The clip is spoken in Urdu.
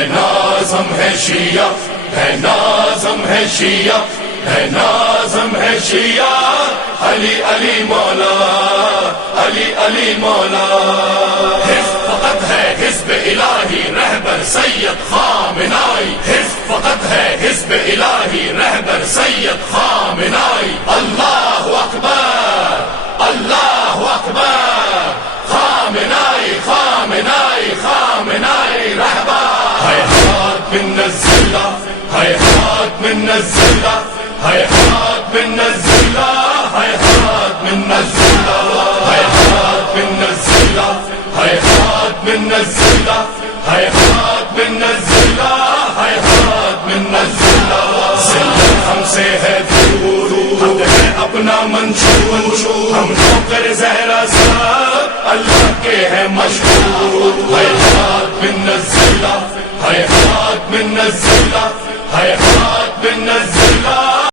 ہے نازم ہے شیعہ، ہے نازم ہے شیعہ، ہے نازم ہے شیعہ، علی علی مولا، علی علی مولا۔ حزب فقط ہے حزب الہی رہبر سید خامنائی، حزب فقط ہے حزب الہی رہبر سید خامنائی۔ اللہ اکبر، اللہ اکبر، خامنائی خامنائی خامنائی رہبر۔ ہیہات من الذلہ، ہیہات من الذلہ، ہیہات من الذلہ، ہیہات من الذلہ، ہیہات من الذلہ، ہیہات من الذلہ، ہیہات من الذلہ، ہیہات من الذلہ۔ ذلت ہم سے ہے دور، ہم ہے اپنا منشور، ہم نوکر زہرا سب اللہ کے ہیں مشہور۔ ہیہات من الذلہ، ہیہات من الذلہ، ہیہات من الذلہ۔